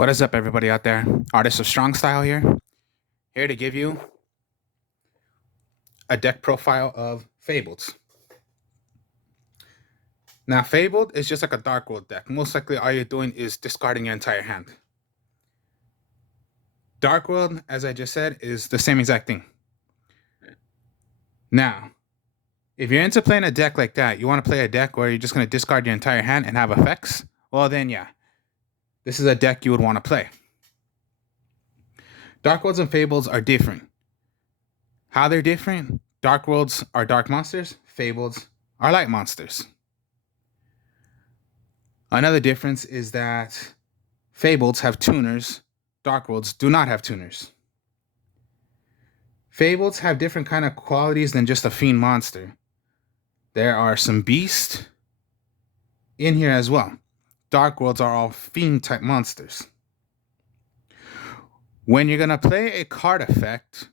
What is up, everybody out there? Artist of Strong Style here to give you a deck profile of Fabled. Now, Fabled is just like a Dark World deck. Most likely, all you're doing is discarding your entire hand. Dark World, as I just said, is the same exact thing. Now, if you're into playing a deck like that, you want to play a deck where you're just going to discard your entire hand and have effects, well then, yeah, this is a deck you would want to play. Dark Worlds and Fables are different. How they're different? Dark Worlds are dark monsters, Fables are light monsters. Another difference is that Fables have tuners, Dark Worlds do not have tuners. Fables have different kind of qualities than just a fiend monster. There are some beasts in here as well. Dark Worlds are all fiend type monsters. When you're gonna play a card effect,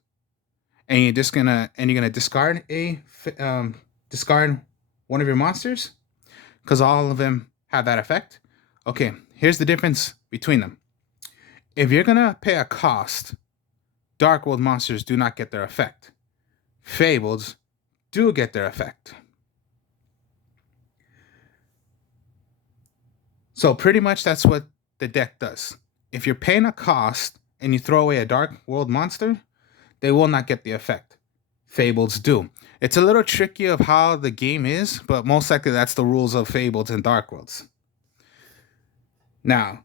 and you're gonna discard discard one of your monsters, because all of them have that effect. Okay, here's the difference between them. If you're gonna pay a cost, Dark World monsters do not get their effect. Fables do get their effect. So pretty much that's what the deck does. If you're paying a cost and you throw away a Dark World monster, they will not get the effect. Fables do. It's a little tricky of how the game is, but most likely that's the rules of Fables and Dark Worlds. Now,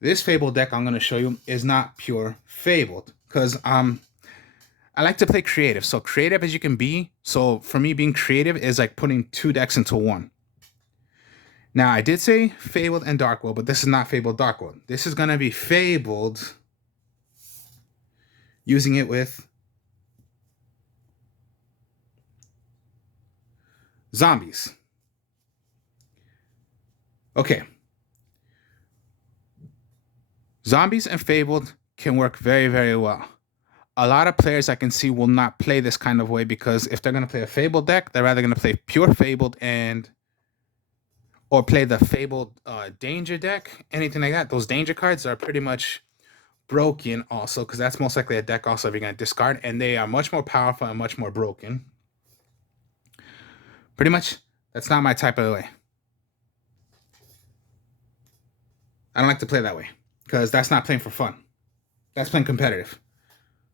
this Fabled deck I'm going to show you is not pure Fabled, because I like to play creative. So creative as you can be. So for me, being creative is like putting two decks into one. Now, I did say Fabled and Dark World, but this is not Fabled Dark World. This is going to be Fabled using it with zombies. Okay. Zombies and Fabled can work very, very well. A lot of players I can see will not play this kind of way, because if they're going to play a Fabled deck, they're rather going to play pure Fabled or play the Fabled Danger deck, anything like that. Those Danger cards are pretty much broken also, because that's most likely a deck also if you're going to discard, and they are much more powerful and much more broken. Pretty much, that's not my type of way. I don't like to play that way, because that's not playing for fun. That's playing competitive.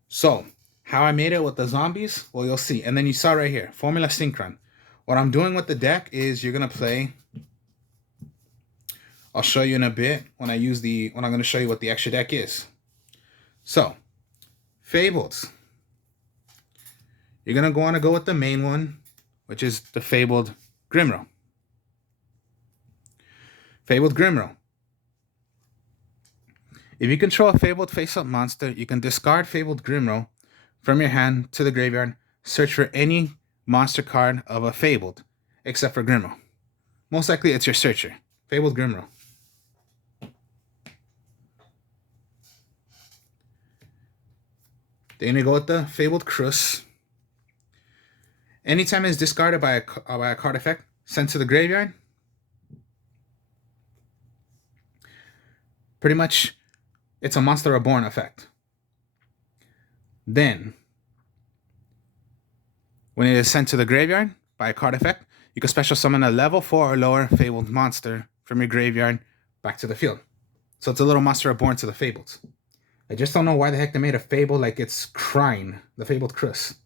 So, how I made it with the zombies, well, you'll see. And then you saw right here, Formula Synchron. What I'm doing with the deck is you're going to play... I'll show you in a bit when I'm going to show you what the extra deck is. So, Fables. You're going to want to go with the main one, which is the Fabled Grimro. Fabled Grimro. If you control a Fabled face-up monster, you can discard Fabled Grimro from your hand to the graveyard, search for any monster card of a Fabled, except for Grimro. Most likely it's your searcher. Fabled Grimro. Then you go with the Fabled Crus. Anytime it's discarded by a card effect, sent to the graveyard, pretty much it's a Monster Reborn effect. Then, when it is sent to the graveyard by a card effect, you can special summon a level 4 or lower Fabled monster from your graveyard back to the field. So it's a little Monster Reborn to the Fabled. I just don't know why the heck they made a Fable like it's crying, the Fabled Crus.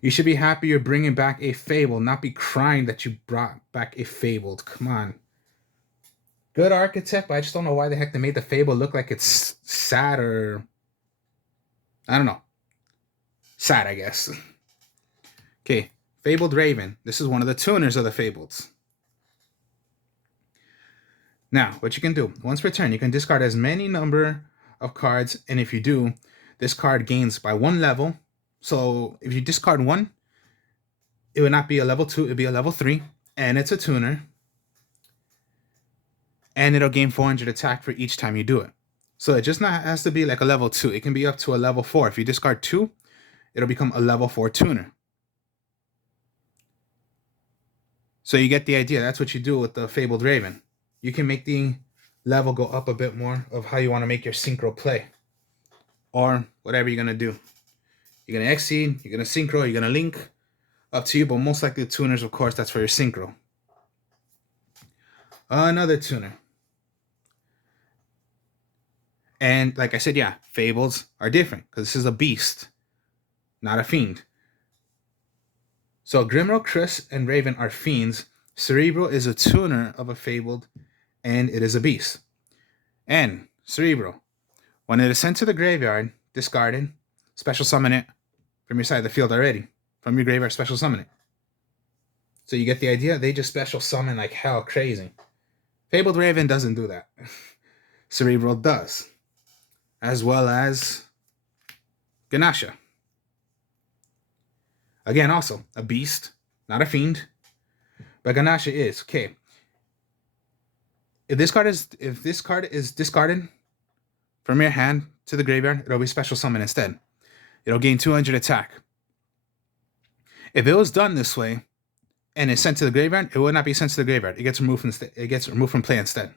You should be happy you're bringing back a Fable, not be crying that you brought back a Fabled. Come on. Good architect, but I just don't know why the heck they made the Fable look like it's sad, or... I don't know. Sad, I guess. Okay, Fabled Raven. This is one of the tuners of the Fableds. Now, what you can do, once per turn, you can discard as many number of cards, and if you do, this card gains by 1 level. So if you discard 1, it would not be a level 2, it would be a level 3, and it's a tuner. And it'll gain 400 attack for each time you do it. So it just not has to be like a level 2. It can be up to a level 4. If you discard 2, it'll become a level 4 tuner. So you get the idea. That's what you do with the Fabled Raven. You can make the level go up a bit more of how you want to make your synchro play. Or whatever you're going to do. You're going to exceed, you're going to synchro, you're going to link. Up to you, but most likely the tuners, of course, that's for your synchro. Another tuner. And like I said, yeah, fables are different because this is a beast, not a fiend. So Grimro, Chris, and Raven are fiends. Cerebro is a tuner of a fabled, and it is a beast. And Cerebro, when it is sent to the graveyard, discarded, special summon it from your side of the field already. From your graveyard, special summon it. So you get the idea? They just special summon like hell crazy. Fabled Raven doesn't do that. Cerebral does. As well as Ganasha. Again, also a beast, not a fiend. But Ganasha is. Okay. If this card is discarded from your hand to the graveyard, it'll be special summon instead. It'll gain 200 attack. If it was done this way and it's sent to the graveyard, it would not be sent to the graveyard. It gets removed from play instead.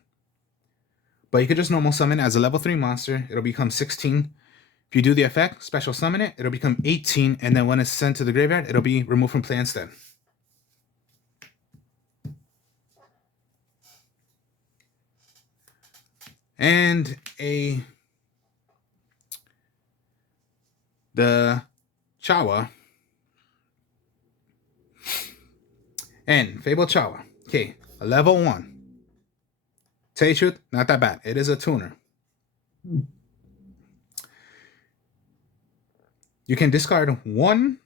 But you could just normal summon as a level 3 monster. It'll become 16. If you do the effect, special summon it, it'll become 18. And then when it's sent to the graveyard, it'll be removed from play instead. And the Chawa. And Fable Chawa. Okay, a level 1. Tell you the truth, not that bad. It is a tuner. You can discard 1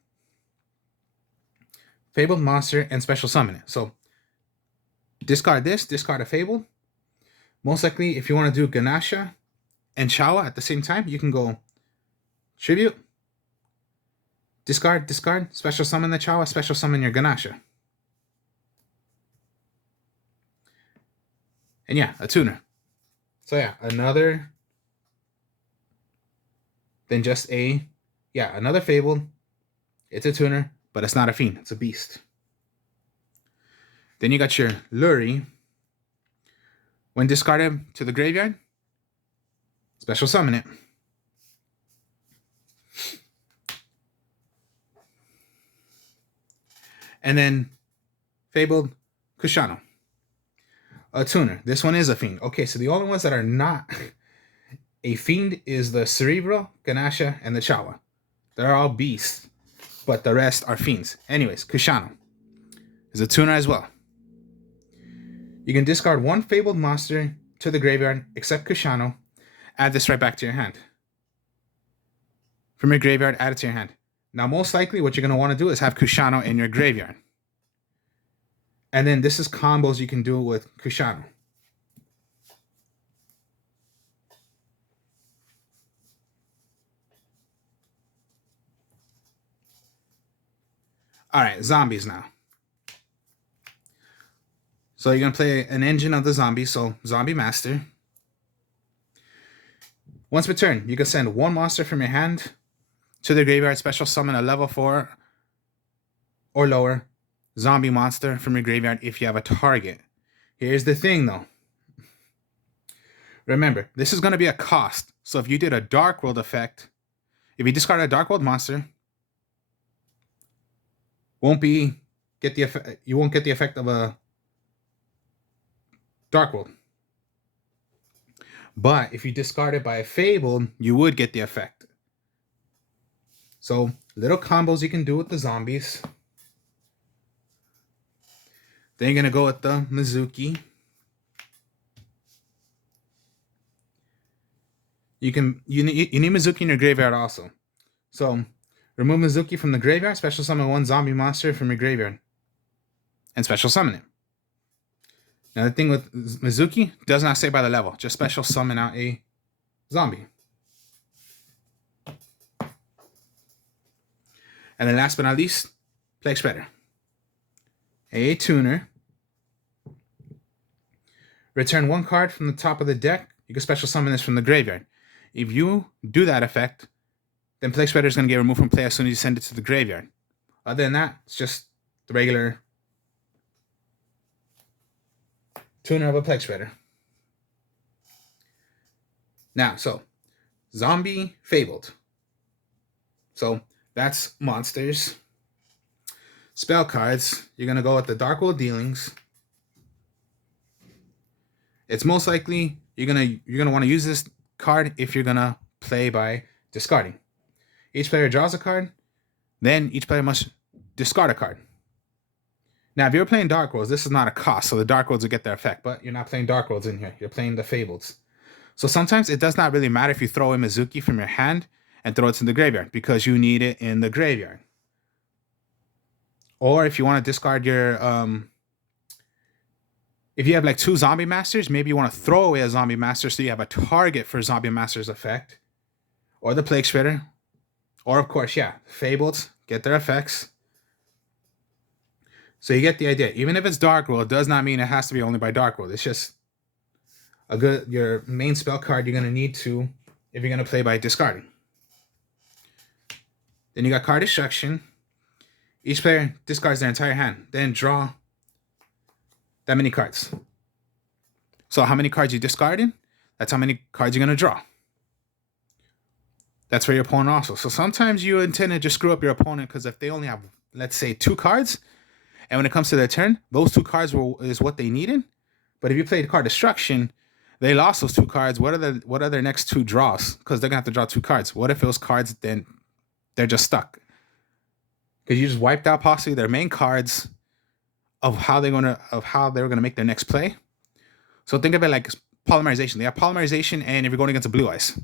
Fabled monster and special summon it. So discard this, discard a Fable. Most likely, if you want to do Ganasha and Chawa at the same time, you can go Tribute, discard, special summon the Chawa, special summon your Ganasha. And yeah, a tuner. So yeah, another than just another Fable. It's a tuner, but it's not a fiend. It's a beast. Then you got your Luri. When discarded to the graveyard, special summon it. And then Fabled Kushano. A tuner. This one is a fiend. Okay, so the only ones that are not a fiend is the Cerebro, Ganasha, and the Chawa. They're all beasts, but the rest are fiends. Anyways, Kushano is a tuner as well. You can discard 1 Fabled monster to the graveyard, except Kushano. Add this right back to your hand. From your graveyard, add it to your hand. Now, most likely, what you're going to want to do is have Kushano in your graveyard. And then this is combos you can do with Kushano. All right, zombies now. So you're going to play an engine of the zombies, so Zombie Master. Once per turn, you can send 1 monster from your hand to the graveyard, special summon a level 4 or lower zombie monster from your graveyard if you have a target. Here's the thing, though. Remember, this is going to be a cost. So if you did a Dark World effect, if you discard a Dark World monster, you won't get the effect of a Dark World. But if you discard it by a Fable, you would get the effect. So little combos you can do with the zombies. Then you're going to go with the Mizuki. You need Mizuki in your graveyard also. So remove Mizuki from the graveyard, special summon 1 zombie monster from your graveyard. And special summon it. Now the thing with Mizuki, does not say by the level. Just special summon out a zombie. And then last but not least, Plague Spreader. A tuner. Return 1 card from the top of the deck. You can special summon this from the graveyard. If you do that effect, then Plague Spreader is going to get removed from play as soon as you send it to the graveyard. Other than that, it's just the regular tuner of a Plague Spreader. Now, so zombie fabled. So that's monsters. Spell cards. You're gonna go with the Dark World dealings. It's most likely you're gonna want to use this card if you're gonna play by discarding. Each player draws a card, then each player must discard a card. Now, if you're playing Dark Worlds, this is not a cost, so the Dark Worlds will get their effect, but you're not playing Dark Worlds in here. You're playing the Fableds. So sometimes it does not really matter if you throw a Mizuki from your hand and throw it in the graveyard because you need it in the graveyard. Or if you want to discard your if you have like 2 Zombie Masters, maybe you want to throw away a Zombie Master so you have a target for Zombie Master's effect. Or the Plague Spitter. Or of course, yeah, Fabled, get their effects. So you get the idea. Even if it's Dark World, it does not mean it has to be only by Dark World. It's just your main spell card you're gonna need to if you're gonna play by discarding. Then you got card destruction. Each player discards their entire hand, then draw that many cards. So how many cards you discarded, that's how many cards you're gonna draw. That's for your opponent also. So sometimes you intend to just screw up your opponent because if they only have, let's say, 2 cards, and when it comes to their turn, those 2 cards is what they needed. But if you played card destruction, they lost those 2 cards. What are their next 2 draws? Because they're gonna have to draw 2 cards. What if those cards then they're just stuck? Because you just wiped out possibly their main cards of how they were gonna make their next play. So think of it like polymerization. They have polymerization, and if you're going against a blue eyes.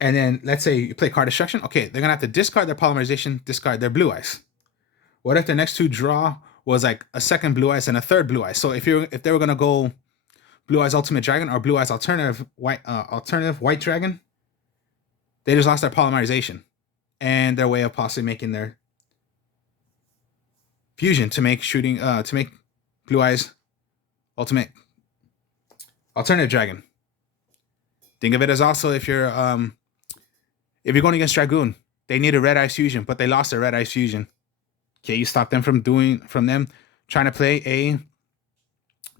And then let's say you play card destruction. Okay, they're gonna have to discard their polymerization, discard their blue eyes. What if their next 2 draw was like a second blue eyes and a third blue eyes? So if they were gonna go blue eyes ultimate dragon or blue eyes alternative white dragon, they just lost their polymerization and their way of possibly making their fusion to make blue eyes ultimate alternative dragon. Think of it as also if you're going against Dragoon, they need a red eyes fusion, but they lost their red eyes fusion. Okay, you stop them from them trying to play a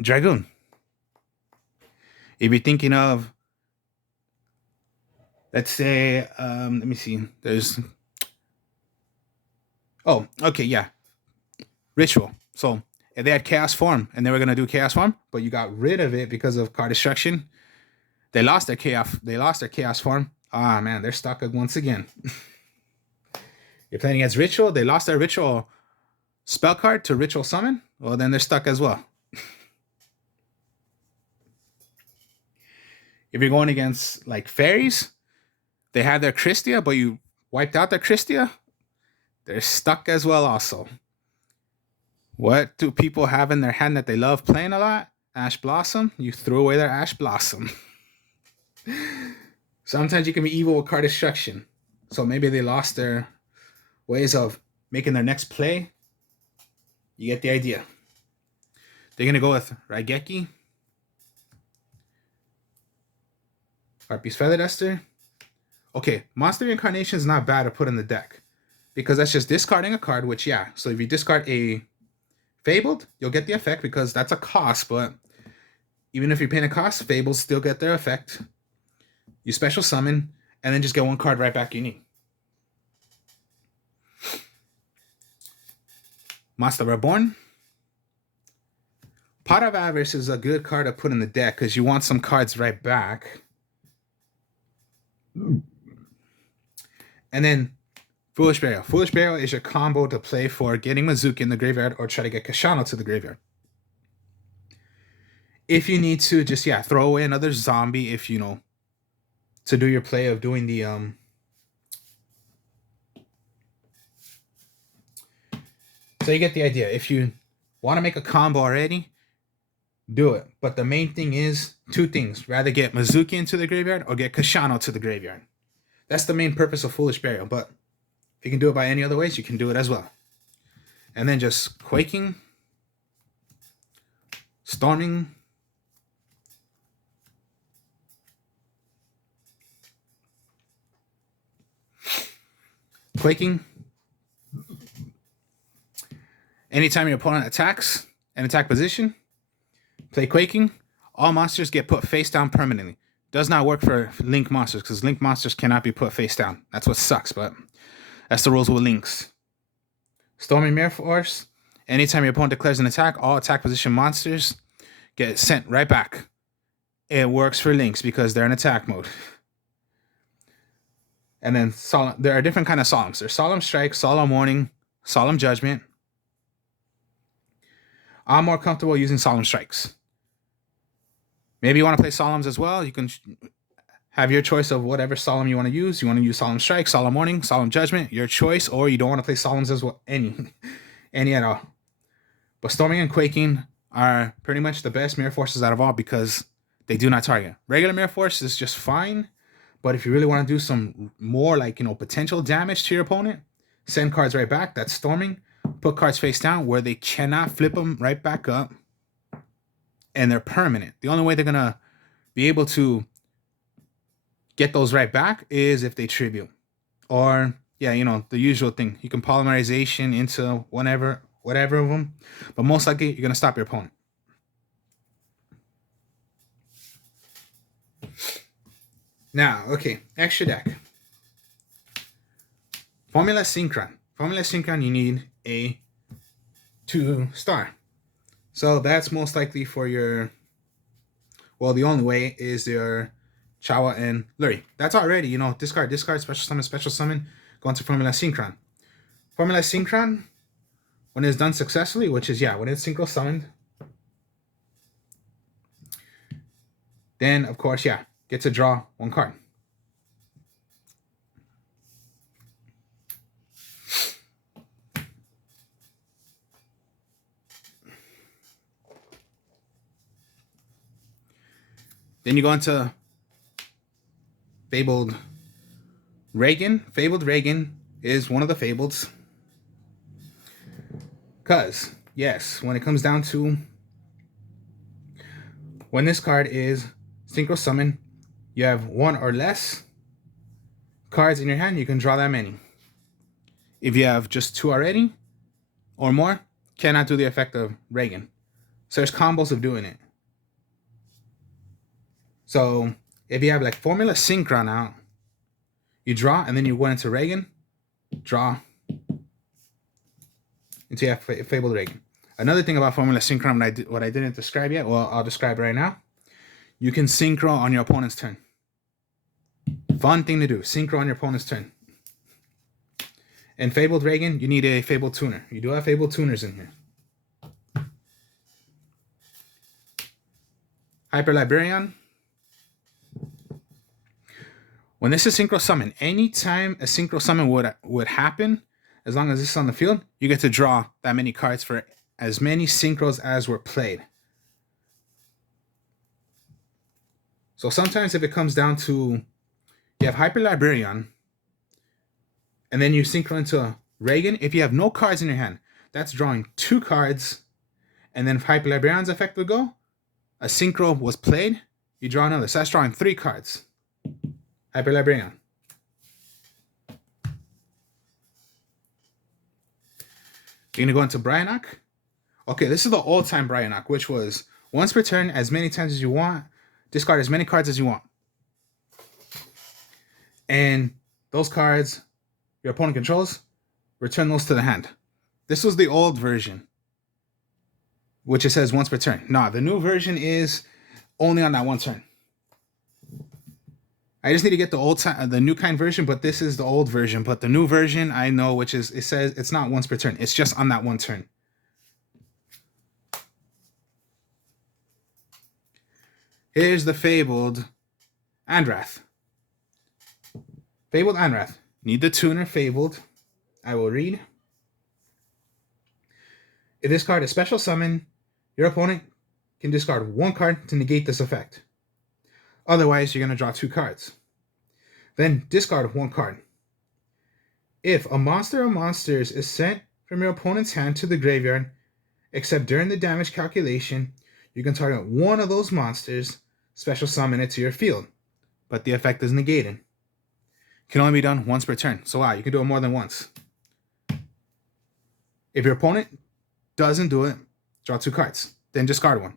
Dragoon. If you're thinking of, let's say, let me see, Ritual. So if they had Chaos Form and they were gonna do Chaos Form, but you got rid of it because of card destruction, they lost their Chaos Form. Ah man, they're stuck once again. You're playing against Ritual, they lost their Ritual spell card to Ritual Summon, well then they're stuck as well. If you're going against like fairies, they have their Christia, but you wiped out their Christia, they're stuck as well also. What do people have in their hand that they love playing a lot? Ash Blossom. You threw away their Ash Blossom. Sometimes you can be evil with card destruction. So maybe they lost their ways of making their next play. You get the idea. They're going to go with Raigeki, Harpy's Feather Duster. Okay, Monster Reincarnation is not bad to put in the deck because that's just discarding a card, which, yeah. So if you discard a Fabled, you'll get the effect because that's a cost, but even if you're paying a cost, Fables still get their effect. You special summon, and then just get 1 card right back you need. Monster Reborn. Pot of Avarice is a good card to put in the deck because you want some cards right back. And then Foolish Burial. Foolish Burial is your combo to play for getting Mizuki in the graveyard or try to get Kashano to the graveyard. If you need to, just, throw away another zombie if, to do your play of doing the, So you get the idea. If you want to make a combo already, do it. But the main thing is 2 things. Rather get Mizuki into the graveyard or get Kashano to the graveyard. That's the main purpose of Foolish Burial, but if you can do it by any other ways, you can do it as well. And then just Quaking, Storming, Quaking. Anytime your opponent attacks an attack position, play Quaking. all monsters get put face down permanently. Does not work for link monsters because link monsters cannot be put face down. That's what sucks, but that's the rules with links. Storming Mirror Force. Anytime your opponent declares an attack, all attack position monsters get sent right back. It works for links because they're in attack mode. And then there are different kind of solemns. There's Solemn Strike, Solemn Warning, Solemn Judgment. I'm more comfortable using Solemn Strikes. Maybe you want to play Solemns as well. You can have your choice of whatever Solemn you want to use. You want to use Solemn Strike, Solemn Warning, Solemn Judgment, your choice, or you don't want to play Solemns as well, any at all. But Storming and Quaking are pretty much the best Mirror Forces out of all because they do not target. Regular Mirror Force is just fine, but if you really want to do some more potential damage to your opponent, send cards right back. That's Storming. Put cards face down where they cannot flip them right back up, and they're permanent. The only way they're gonna be able to get those right back is if they tribute, or the usual thing. You can polymerization into whatever of them, but most likely you're gonna stop your opponent. Now, okay, extra deck. Formula Synchron. Formula Synchron, you need a 2-star. So that's most likely for your, the only way is your Chawa and Lurie. That's already, discard, special summon, go into Formula Synchron. Formula Synchron, when it's done successfully, which is, when it's synchro summoned, then, of course, get to draw 1 card. Then you go into Fabled Reagan. Fabled Reagan is one of the Fableds. Because, yes, when it comes down to when this card is synchro summon, you have 1 or less cards in your hand, you can draw that many. If you have just 2 already or more, cannot do the effect of Reagan. So there's combos of doing it. So if you have Formula Synchron out, you draw and then you go into Reagan, draw, until you have Fabled Reagan. Another thing about Formula Synchron, what I didn't describe yet, I'll describe right now. You can synchro on your opponent's turn. Fun thing to do, synchro on your opponent's turn. And Fabled Reagan, you need a Fabled Tuner. You do have Fabled Tuners in here. Hyper Librarian. When this is synchro summon, anytime a synchro summon would happen, as long as this is on the field, you get to draw that many cards for as many synchros as were played. So sometimes if it comes down to, you have Hyper Librarian, and then you synchro into Reagan, if you have no cards in your hand, that's drawing 2 cards, and then if Hyper Librarian's effect would go, a synchro was played, you draw another. So that's drawing 3 cards. Hyper Librarian. You're going to go into Bryanok. Okay, this is the old-time Bryanok, which was once per turn, as many times as you want, discard as many cards as you want. And those cards your opponent controls, return those to the hand. This was the old version, which it says once per turn. Nah, the new version is only on that 1 turn. I just need to get the new kind version, but this is the old version. But the new version, I know, which is, it says it's not once per turn. It's just on that 1 turn. Here's the Fabled Andrath. Fabled Andrath. Need the tuner Fabled. I will read. If this card is special summon, your opponent can discard 1 card to negate this effect. Otherwise, you're going to draw 2 cards. Then discard 1 card. If a monster or monsters is sent from your opponent's hand to the graveyard, except during the damage calculation, you can target 1 of those monsters, special summon it to your field, but the effect is negated. Can only be done once per turn. So you can do it more than once. If your opponent doesn't do it, draw 2 cards. Then discard 1.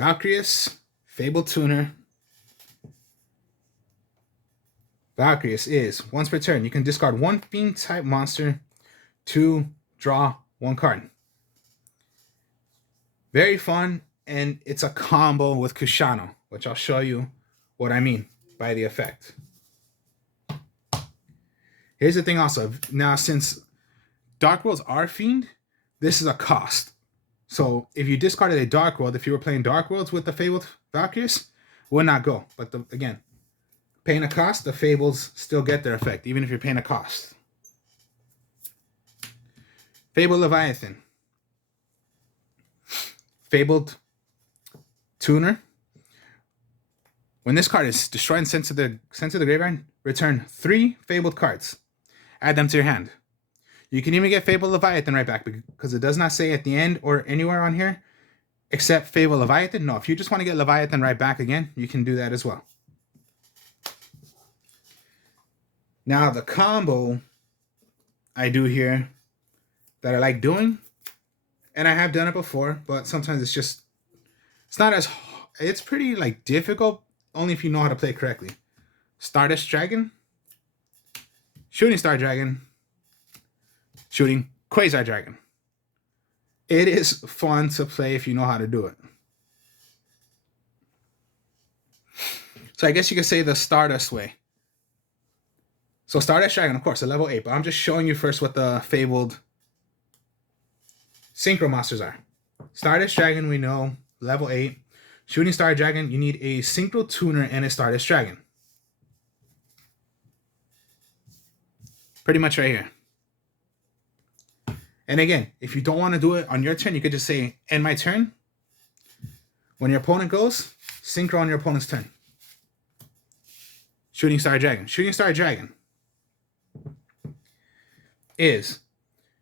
Valkyrius, Fabled Tuner. Valkyrius is, once per turn, you can discard one Fiend type monster to draw one card. Very fun, and it's a combo with Kushano, which I'll show you what I mean by the effect. Here's the thing also. Now, since Dark Worlds are Fiend, this is a cost. So if you discarded a Dark World, if you were playing Dark Worlds with the Fabled Valkyries, would not go. But again, paying a cost, the Fables still get their effect, even if you're paying a cost. Fabled Leviathan. Fabled Tuner. When this card is destroyed and sent to the graveyard, return 3 Fabled cards. Add them to your hand. You can even get Fabled Leviathan right back because it does not say at the end or anywhere on here except Fabled Leviathan. No, if you just want to get Leviathan right back again, you can do that as well. Now, the combo I do here that I like doing, and I have done it before, but sometimes it's not as, it's pretty like difficult only if you know how to play correctly. Stardust Dragon, Shooting Star Dragon, Shooting Quasar Dragon. It is fun to play if you know how to do it. So I guess you could say the Stardust way. So Stardust Dragon, of course, a level 8, but I'm just showing you first what the Fabled Synchro Monsters are. Stardust Dragon, we know, level 8. Shooting Star Dragon, you need a Synchro Tuner and a Stardust Dragon. Pretty much right here. And again, if you don't want to do it on your turn, you could just say, end my turn. When your opponent goes, Synchro on your opponent's turn. Shooting Star Dragon. Shooting Star Dragon is,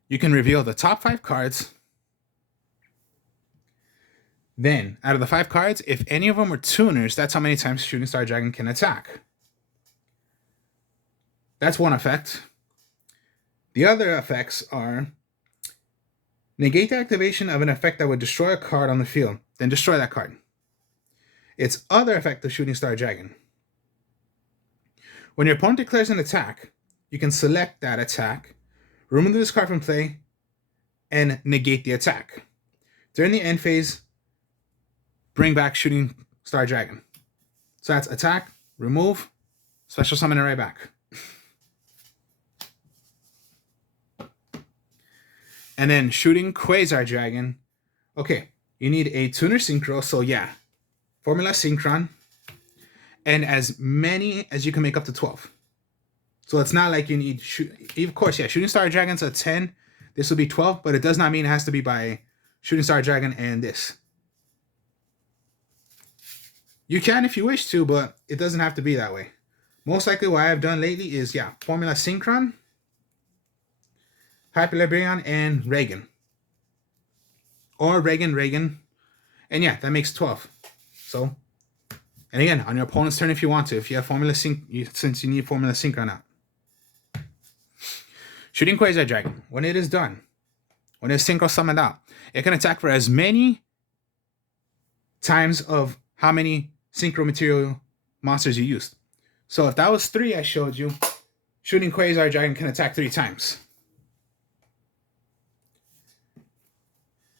you can reveal the top 5 cards. Then, out of the 5 cards, if any of them are tuners, that's how many times Shooting Star Dragon can attack. That's one effect. The other effects are, negate the activation of an effect that would destroy a card on the field, then destroy that card. Its other effect of Shooting Star Dragon. When your opponent declares an attack, you can select that attack, remove this card from play, and negate the attack. During the end phase, bring back Shooting Star Dragon. So that's attack, remove, special summon it right back. And then Shooting Quasar Dragon. Okay, you need a Tuner Synchro, so yeah. Formula Synchron. And as many as you can make up to 12. So it's not like you need, of course, yeah, Shooting Star Dragon's a 10. This will be 12, but it does not mean it has to be by Shooting Star Dragon and this. You can if you wish to, but it doesn't have to be that way. Most likely what I've done lately is, yeah, Formula Synchron, Hyper Librarian, and Reagan. Or Reagan. And yeah, that makes 12. So, and again, on your opponent's turn if you want to. If you have Formula Sync, since you need Formula Synchron out. Shooting Quasar Dragon. When it is done, when it's Synchro summoned out, it can attack for as many times of how many Synchro material monsters you used. So if that was 3 I showed you, Shooting Quasar Dragon can attack 3 times.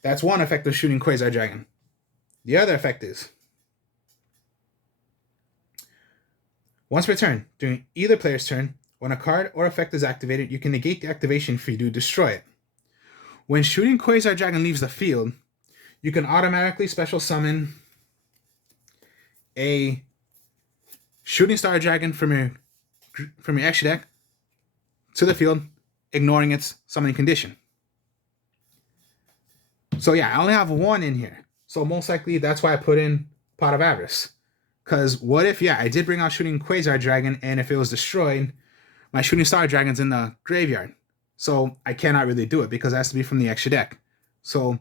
That's one effect of Shooting Quasar Dragon. The other effect is, once per turn, during either player's turn, when a card or effect is activated, you can negate the activation if you do destroy it. When Shooting Quasar Dragon leaves the field, you can automatically special summon a Shooting Star Dragon from your extra deck to the field, ignoring its summoning condition. So yeah, I only have 1 in here. So most likely that's why I put in Pot of Avarice. Because what if, yeah, I did bring out Shooting Quasar Dragon, and if it was destroyed, my Shooting Star Dragon's in the graveyard. So I cannot really do it because it has to be from the extra deck. So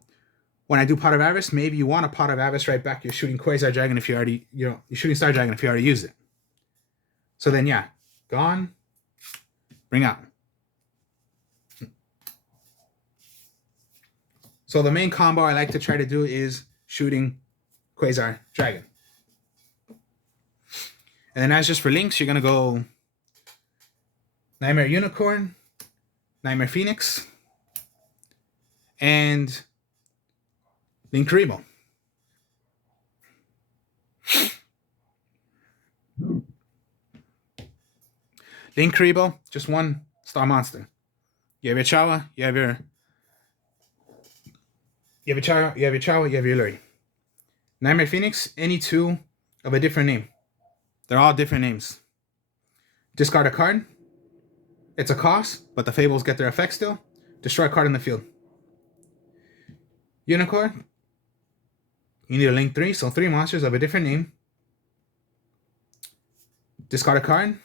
when I do Pot of Avarice, maybe you want a Pot of Avarice right back your Shooting Quasar Dragon if you already, your Shooting Star Dragon if you already used it. So then, yeah, gone, bring out. So the main combo I like to try to do is Shooting Quasar Dragon. And then as just for links, you're going to go Nightmare Unicorn, Nightmare Phoenix, and Linkuriboh. Linkuriboh, just one star monster. You have your Chawa, you have your Chawa, you have your Luri. Nightmare Phoenix, any two of a different name. They're all different names. Discard a card. It's a cost, but the Fables get their effect still. Destroy a card in the field. Unicorn. You need a link 3, so 3 monsters of a different name. Discard a card.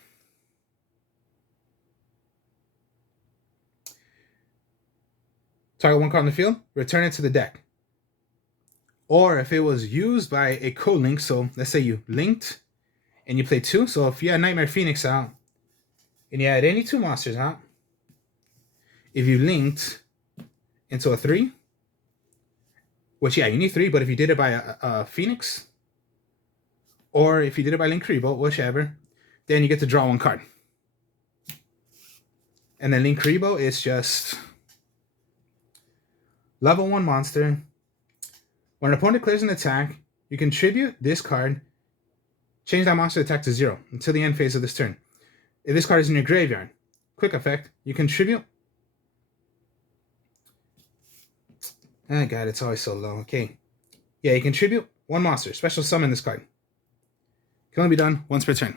Target 1 card on the field. Return it to the deck. Or if it was used by a co-link, so let's say you linked and you play 2. So if you had Nightmare Phoenix out and you had any 2 monsters out, if you linked into a 3, which, yeah, you need 3, but if you did it by a Phoenix, or if you did it by Linkuriboh, whichever, then you get to draw 1 card. And then Linkuriboh is just level 1 monster. When an opponent clears an attack, you contribute this card, change that monster attack to 0 until the end phase of this turn. If this card is in your graveyard, quick effect, you contribute. Oh god, it's always so low. Okay. Yeah, you contribute 1 monster. Special summon this card. Can only be done once per turn.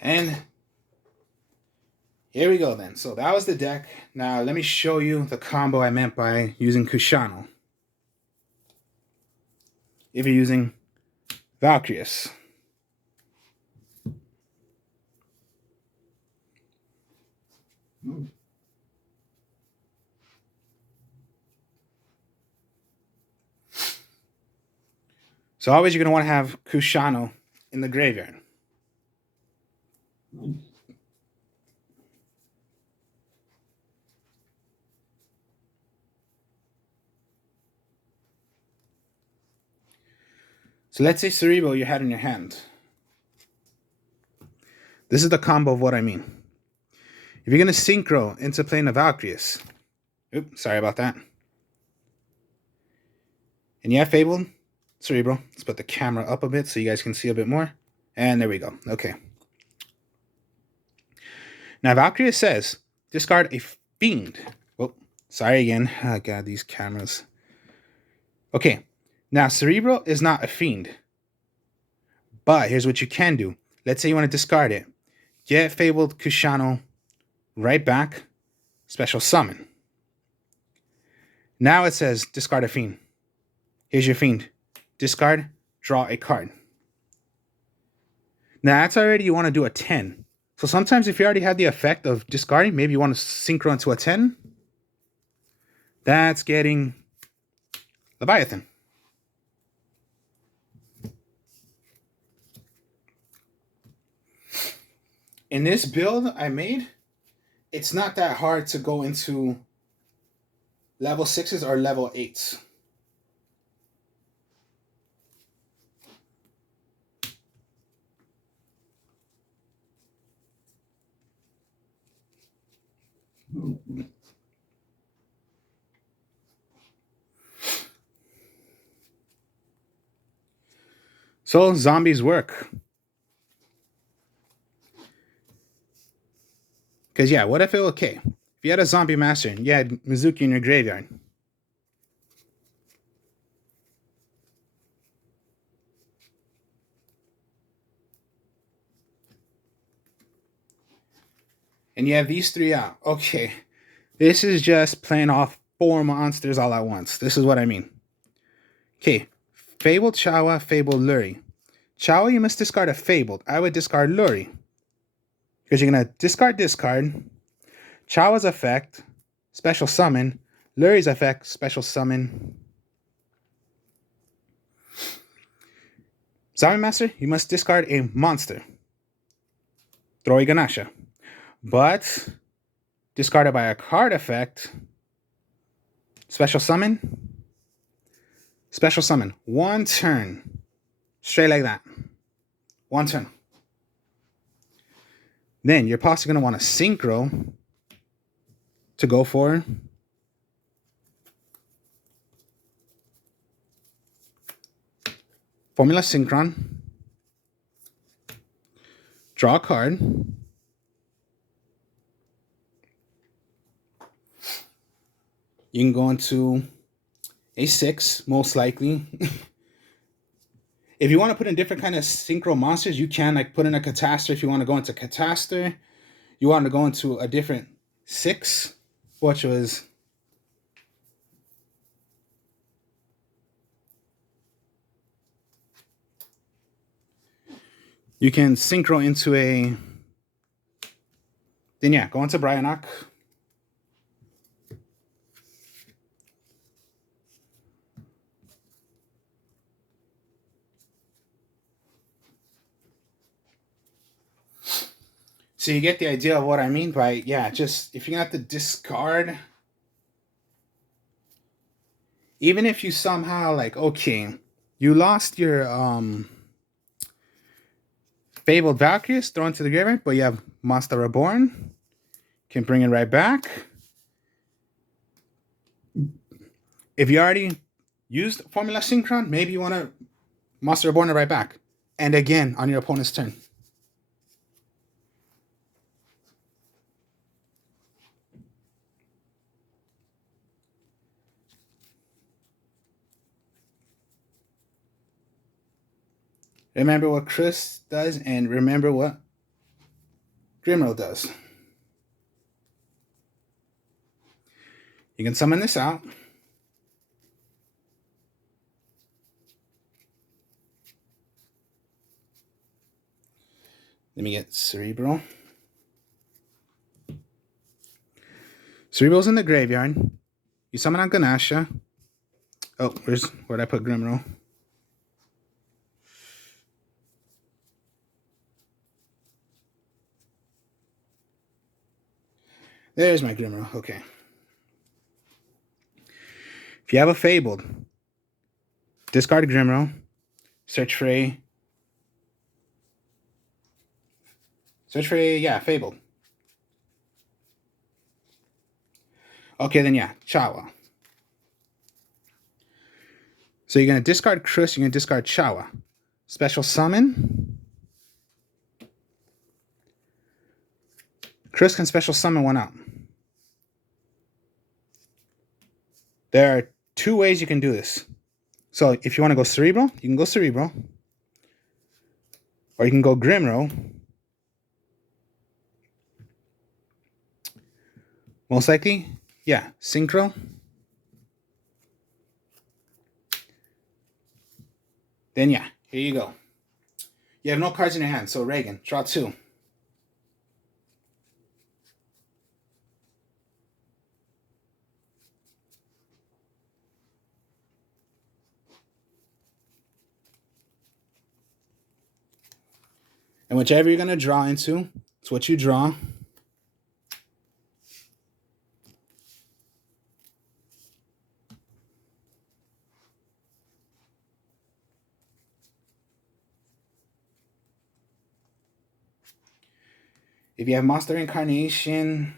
And here we go then. So that was the deck. Now let me show you the combo I meant by using Kushano. If you're using Valkyrius. So always you're going to want to have Kushano in the graveyard. So let's say Cerebro you had in your hand. This is the combo of what I mean. If you're going to synchro into playing a Valkyrius. Oops, sorry about that. And you have Fabled Cerebro. Let's put the camera up a bit so you guys can see a bit more. And there we go. Okay. Now Valkyrius says, discard a Fiend. Oh, sorry again. Oh god, these cameras. Okay. Now, Cerebro is not a Fiend. But here's what you can do. Let's say you want to discard it. Get Fabled Kushano right back. Special summon. Now it says discard a Fiend. Here's your Fiend. Discard, draw a card. Now that's already you want to do a 10. So sometimes if you already have the effect of discarding, maybe you want to synchro into a 10. That's getting Leviathan. In this build I made, it's not that hard to go into level 6s or level 8s. So zombies work. Because, yeah, what if it, okay, if you had a zombie master and you had Mizuki in your graveyard. And you have these 3 out. Okay, this is just playing off 4 monsters all at once. This is what I mean. Okay, Fabled Chawa, Fabled Luri. Chawa, you must discard a Fabled. I would discard Luri. Because you're going to discard this card. Chawa's effect, special summon. Luri's effect, special summon. Zombie Master, you must discard a monster. Throw a Ganasha. But discarded by a card effect, special summon. Special summon. One turn. Straight like that. One turn. Then you're possibly going to want to synchro to go for Formula Synchron. Draw a card. You can go into a 6, most likely. If you want to put in different kind of synchro monsters, you can, like put in a Catastor if you want to go into Catastor. You want to go into a different 6, which was you can synchro into a, then yeah, go into Bryonock. So you get the idea of what I mean by, yeah, just if you're going to have to discard, even if you somehow like, okay, you lost your Fabled Valkyries thrown to the graveyard, but you have Monster Reborn. Can bring it right back. If you already used Formula Synchron, maybe you want to Monster Reborn it right back. And again, on your opponent's turn. Remember what Chris does, and remember what Grimro does. You can summon this out. Let me get Cerebral. Cerebral's in the graveyard. You summon out Ganasha. Oh, where'd I put Grimro? There's my Grimro. Okay. If you have a Fabled, discard Grimro. Search for a, yeah, Fabled. Okay, then yeah, Chawa. So you're going to discard Chris, you're going to discard Chawa. Special summon. Chris can special summon one out. There are 2 ways you can do this. So if you want to go Cerebral, you can go Cerebral. Or you can go Grimro. Most likely, yeah, Synchro. Then yeah, here you go. You have no cards in your hand, so Reagan, draw 2. And whichever you're going to draw into, it's what you draw. If you have Monster Incarnation,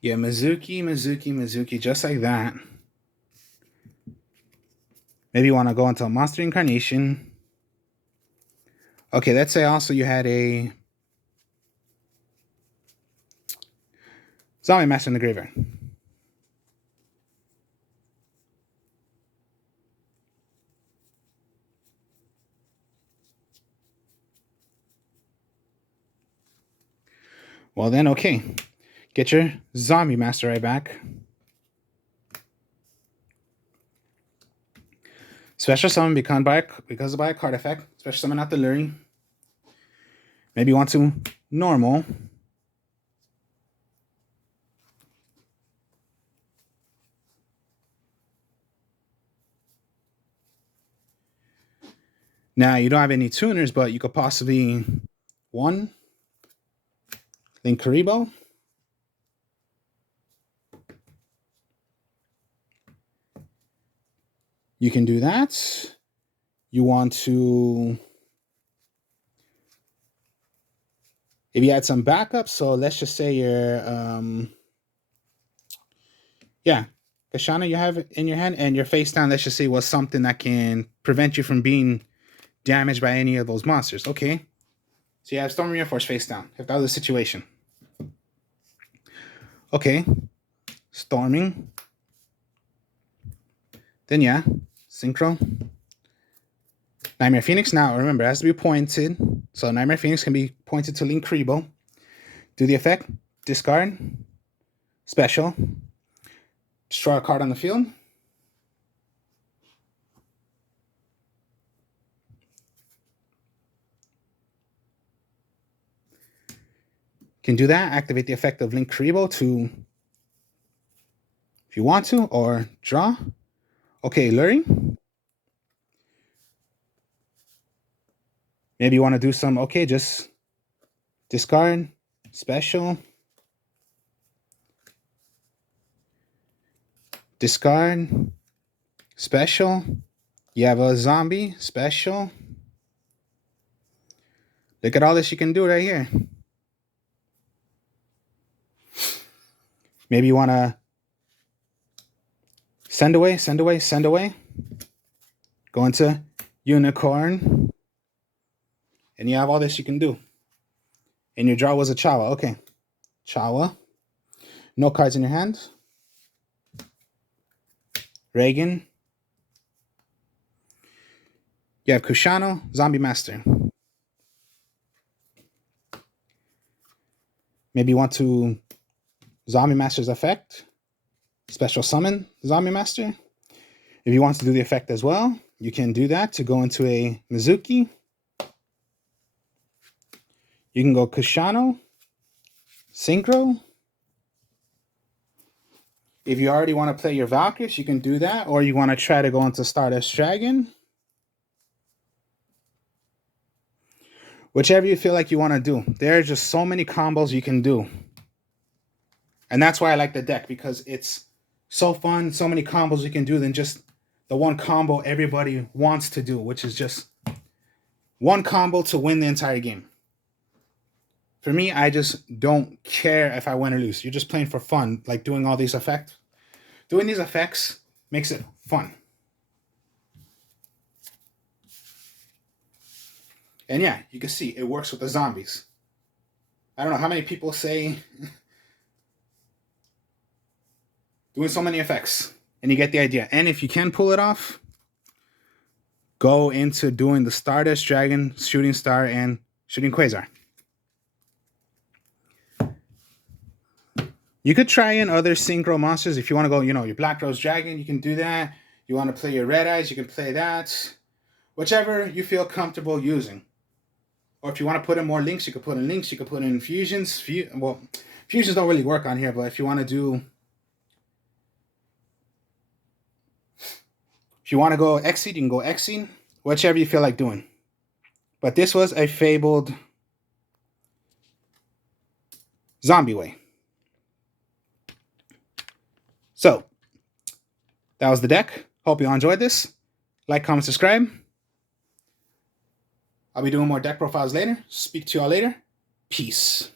yeah, Mizuki, just like that. Maybe you want to go into a Monster Incarnation. Okay, let's say also you had a Zombie Master in the graveyard. Well then, okay. Get your Zombie Master right back. Special summon because by a card effect. Special summon out the Luring. Maybe you want to normal. Now, you don't have any tuners, but you could possibly one, then Karibo. You can do that. You want to, if you had some backup, so let's just say you're, yeah, Kashana you have it in your hand, and your face down, let's just say, was something that can prevent you from being damaged by any of those monsters. Okay. So you have Storm Reinforce face down, if that was the situation. Okay. Storming. Then yeah, Synchro. Nightmare Phoenix. Now remember, it has to be pointed. So Nightmare Phoenix can be pointed to Link Kribo. Do the effect. Discard. Special. Destroy a card on the field. Can do that. Activate the effect of Link Kribo to, if you want to, or draw. Okay, luring. Maybe you want to do some, okay, just discard, special, discard, special. You have a zombie, special. Look at all this you can do right here. Maybe you want to send away, send away, send away. Go into Unicorn. And you have all this you can do. And your draw was a Chawa. Okay. Chawa. No cards in your hand. Reagan. You have Kushano, Zombie Master. Maybe you want to Zombie Master's effect. Special summon Zombie Master. If you want to do the effect as well, you can do that to go into a Mizuki. You can go Kushano, Synchro. If you already want to play your Valkyries, you can do that. Or you want to try to go into Stardust Dragon. Whichever you feel like you want to do. There are just so many combos you can do. And that's why I like the deck, because it's so fun, so many combos you can do than just the one combo everybody wants to do, which is just one combo to win the entire game. For me, I just don't care if I win or lose. You're just playing for fun, like doing all these effects. Doing these effects makes it fun. And yeah, you can see it works with the zombies. I don't know how many people say doing so many effects, and you get the idea. And if you can pull it off, go into doing the Stardust Dragon, Shooting Star, and Shooting Quasar. You could try in other synchro monsters if you want to go, your Black Rose Dragon, you can do that. You want to play your Red Eyes, you can play that. Whichever you feel comfortable using. Or if you want to put in more links, you could put in links, you could put in fusions. Well, fusions don't really work on here, but if you want to do, if you want to go Exceed, you can go Exceed. Whichever you feel like doing. But this was a fabled zombie way. So, that was the deck. Hope you all enjoyed this. Like, comment, subscribe. I'll be doing more deck profiles later. Speak to you all later. Peace.